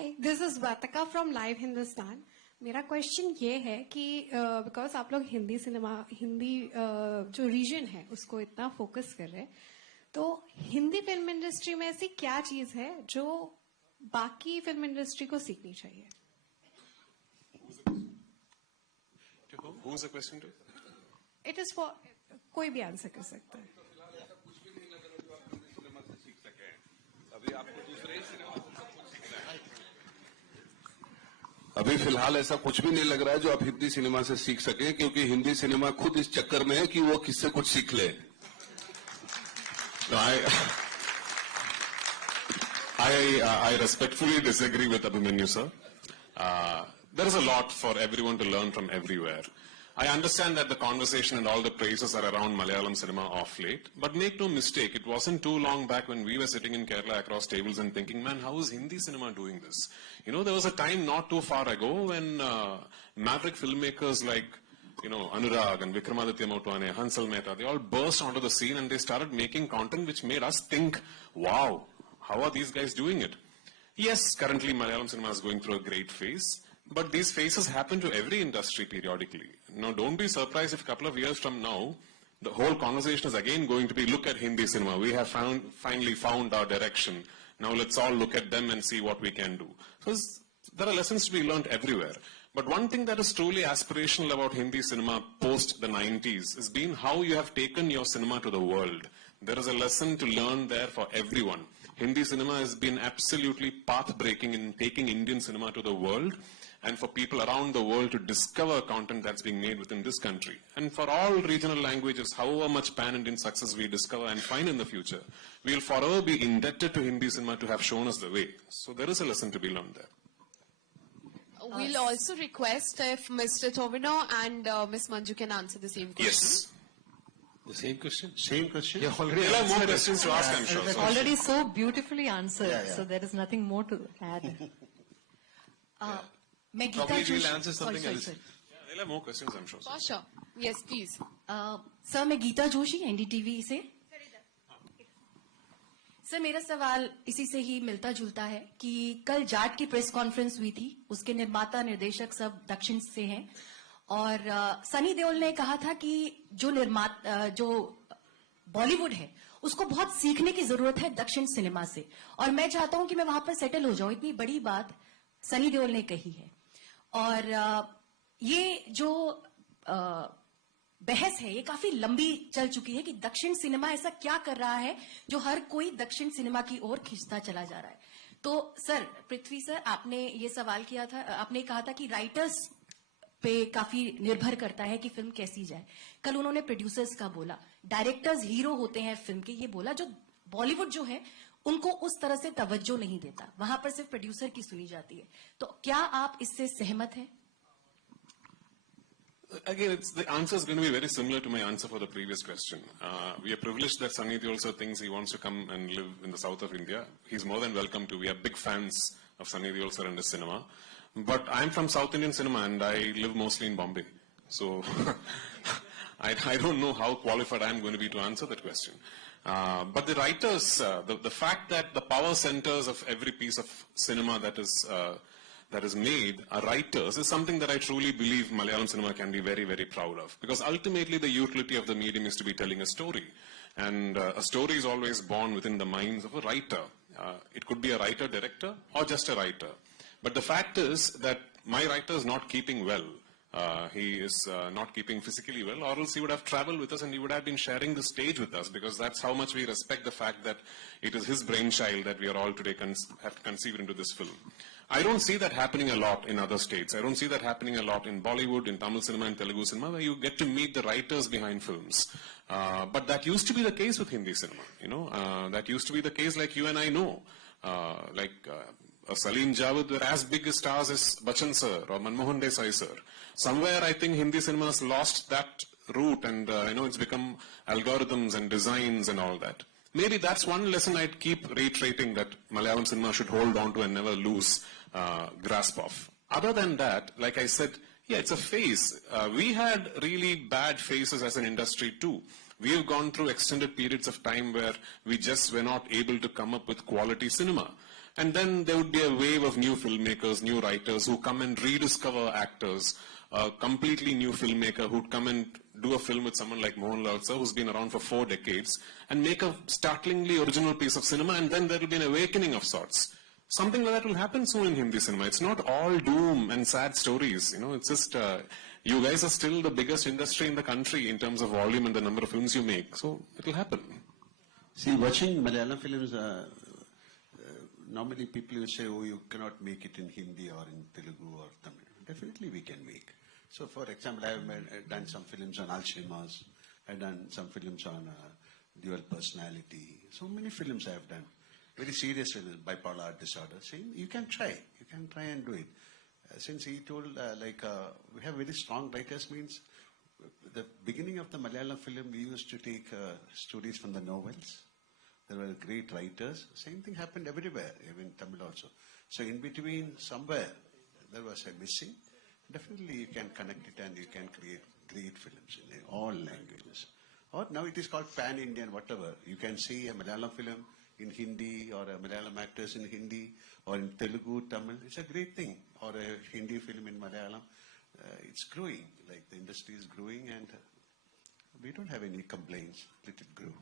Hi, this is Vataka from Live Hindustan. मेरा question ये है कि बिकॉज आप लोग हिंदी सिनेमा हिंदी जो रीजन है उसको इतना फोकस कर रहे हैं, तो हिंदी फिल्म इंडस्ट्री में ऐसी क्या चीज है जो बाकी फिल्म इंडस्ट्री को सीखनी चाहिए? Who's the question to? It is for कोई भी आंसर कर सकता है. अभी फिलहाल ऐसा कुछ भी नहीं लग रहा है जो आप हिंदी सिनेमा से सीख सके, क्योंकि हिंदी सिनेमा खुद इस चक्कर में है कि वो किससे कुछ सीख ले. I respectfully disagree with Abhimanyu sir. There is a lot for everyone to learn from everywhere. I understand that the conversation and all the praises are around Malayalam cinema of late, but make no mistake, it wasn't too long back when we were sitting in Kerala across tables and thinking, man, how is Hindi cinema doing this? You know, there was a time not too far ago when maverick filmmakers like, you know, Anurag and Vikramaditya Motwane, Hansal Mehta, they all burst onto the scene and they started making content which made us think, wow, how are these guys doing it? Yes, currently Malayalam cinema is going through a great phase, but these phases happen to every industry periodically. Now, don't be surprised if a couple of years from now, the whole conversation is again going to be, look at Hindi cinema. We have finally found our direction. Now let's all look at them and see what we can do. So there are lessons to be learned everywhere. But one thing that is truly aspirational about Hindi cinema post the 90s has been how you have taken your cinema to the world. There is a lesson to learn there for everyone. Hindi cinema has been absolutely path-breaking in taking Indian cinema to the world, and for people around the world to discover content that's being made within this country. And for all regional languages, however much pan-Indian success we discover and find in the future, we'll forever be indebted to Hindi cinema to have shown us the way. So there is a lesson to be learned there. We'll also request if Mr. Tovino and Ms. Manju can answer the same question. Yes. The same question? Same question? Yeah, already We'll have more questions to ask, I'm sure. It's already so beautifully answered, so there is nothing more to add. Probably we'll answer something else. Yeah, we'll have more questions, I'm sure. For sure. Yes, please. Sir, मैं Gita Joshi NDTV से. Sir, मेरा सवाल इसी से ही मिलता जुलता है कि कल जाट की प्रेस कॉन्फ्रेंस हुई थी, उसके निर्माता निर्देशक सब दक्षिण से हैं, और सनी देओल ने कहा था कि जो बॉलीवुड है उसको बहुत सीखने की जरूरत है दक्षिण सिनेमा से, और मैं चाहता हूं कि मैं वहां पर सेटल हो जाऊं. इतनी बड़ी बात सनी देओल ने कही है, और ये जो बहस है ये काफी लंबी चल चुकी है कि दक्षिण सिनेमा ऐसा क्या कर रहा है जो हर कोई दक्षिण सिनेमा की ओर खिंचता चला जा रहा है. तो सर, पृथ्वी सर, आपने ये सवाल किया था, आपने कहा था कि राइटर्स पे काफी निर्भर करता है कि फिल्म कैसी जाए. कल उन्होंने प्रोड्यूसर्स का बोला, डायरेक्टर्स हीरो होते हैं फिल्म के, ये बोला. जो बॉलीवुड जो है उनको उस तरह से तवज्जो नहीं देता, वहां पर सिर्फ प्रोड्यूसर की सुनी जाती है. तो क्या आप इससे सहमत हैं? Again, the answer is going to be very similar to my answer for the previous question. We are privileged that Sunny Deol sir thinks he wants to come and live in the south of India. He's more than welcome to. We are big fans of Sunny Deol sir and his cinema. But I'm from South Indian cinema and I live mostly in Bombay. So I don't know how qualified I'm going to be to answer that question. But the writers, the fact that the power centers of every piece of cinema that is made are writers is something that I truly believe Malayalam cinema can be very, very proud of. Because ultimately the utility of the medium is to be telling a story. And a story is always born within the minds of a writer. It could be a writer-director or just a writer. But the fact is that my writer is not keeping well. He is not keeping physically well, or else he would have traveled with us and he would have been sharing the stage with us, because that's how much we respect the fact that it is his brainchild that we are all today have conceived into this film. I don't see that happening a lot in other states. I don't see that happening a lot in Bollywood, in Tamil cinema, in Telugu cinema, where you get to meet the writers behind films. But that used to be the case with Hindi cinema. You know, that used to be the case, like you and I know. Salim Javed were as big stars as Bachchan sir or Manmohan Desai sir. Somewhere I think Hindi cinema has lost that route, and it's become algorithms and designs and all that. Maybe that's one lesson I'd keep reiterating, that Malayalam cinema should hold on to and never lose grasp of. Other than that, like I said, yeah, it's a phase. We had really bad phases as an industry too. We have gone through extended periods of time where we just were not able to come up with quality cinema. And then there would be a wave of new filmmakers, new writers who come and rediscover actors, a completely new filmmaker who'd come and do a film with someone like Mohanlal sir, who's been around for 4 decades, and make a startlingly original piece of cinema, and then there will be an awakening of sorts. Something like that will happen soon in Hindi cinema. It's not all doom and sad stories. It's just, you guys are still the biggest industry in the country in terms of volume and the number of films you make. So it'll happen. See, watching Malayalam films, normally people will say, oh, you cannot make it in Hindi or in Telugu or Tamil. Definitely we can make. So, for example, I have done some films on Alzheimer's. I've done some films on dual personality. So many films I have done. Very serious films, bipolar disorder. Saying, you can try and do it. Since he told, we have very strong writers, means the beginning of the Malayalam film, we used to take stories from the novels. There were great writers. Same thing happened everywhere, even Tamil also. So in between, somewhere, there was a missing. Definitely you can connect it and you can create great films in all languages. Or now it is called pan-Indian, whatever. You can see a Malayalam film in Hindi, or a Malayalam actors in Hindi, or in Telugu, Tamil. It's a great thing. Or a Hindi film in Malayalam. It's growing, like the industry is growing, and we don't have any complaints. Let it grow.